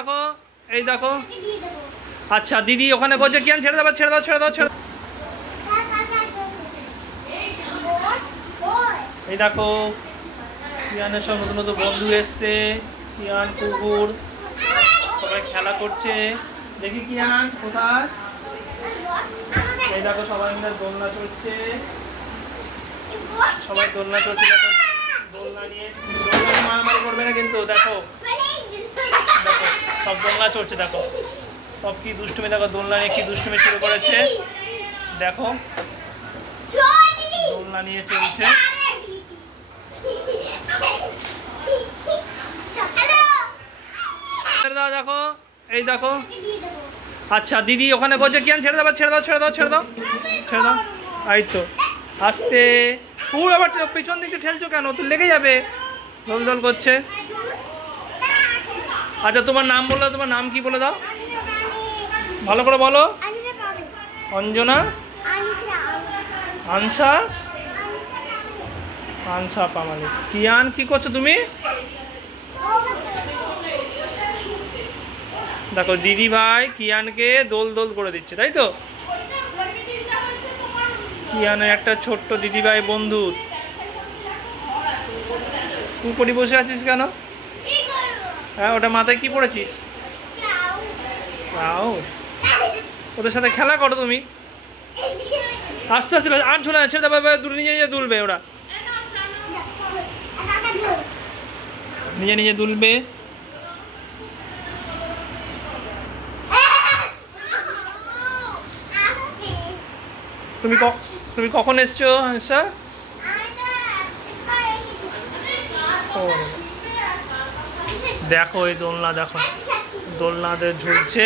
দেখো, এই দেখো। আচ্ছা দিদি ওখানে বলছে কিয়ান ছেড়ে দাও, ছেড়ে দাও, ছেড়ে দাও, ছেড়ে। এই দেখো কিয়ানের সব নতুন নতুন বন্ধু এসছে। কিয়ান কুকুর সবাই খেলা করছে। দেখি কিয়ান কোথায়। এই দেখো সবাই মিলে দোলনা চড়ছে, সবাই দোলনা চড়ছে। দেখো দোলনা নিয়ে মারামারি করবে না কিন্তু। দেখো দেখো সব দোলনা চড়ছে। দেখো সব কি দুষ্টুমি। দেখো দোলনা নিয়ে কি দুষ্টুমি শুরু করেছে। দেখো দোলনা নিয়ে চলছে। দেখো, এই দেখো। আচ্ছা দিদি ওখানে বলছে কিয়ান ছেড়ে দাও, ছেড়ে দাও, ছেড়ে দাও, ছেড়ে দাও, ছেড়ে দাও। এই তো আস্তে। পুরো আবার পিছন দিকে ঠেলছো কেন? তো লেগে যাবে। দোল দোল করছে। আচ্ছা তোমার নাম বলে দাও, তোমার নাম কি বলে দাও, ভালো করে বলো। অঞ্জনা, আনসা, আনসা পামালি। কিয়ান কি করছো তুমি? দেখো দিদি ভাই কিয়ানকে দোল দোল করে দিচ্ছে, তাই তো? কিয়ানের একটা ছোট্ট দিদি ভাই বন্ধু। তুই পড়ি বসে আছিস কেন? হ্যাঁ ওটা মাথায় কি পড়েছিস? ওদের সাথে খেলা করো তুমি। আস্তে আস্তে আর ঝোলা ছেড়ে দেবে, দূরে নিজে নিজে দুলবে। ওরা নিজে নিজে দুলবে। তুমি কখন এসছো হাঁসা? দেখো এই দোলনা, দেখো দোলনাদের ঝুলছে।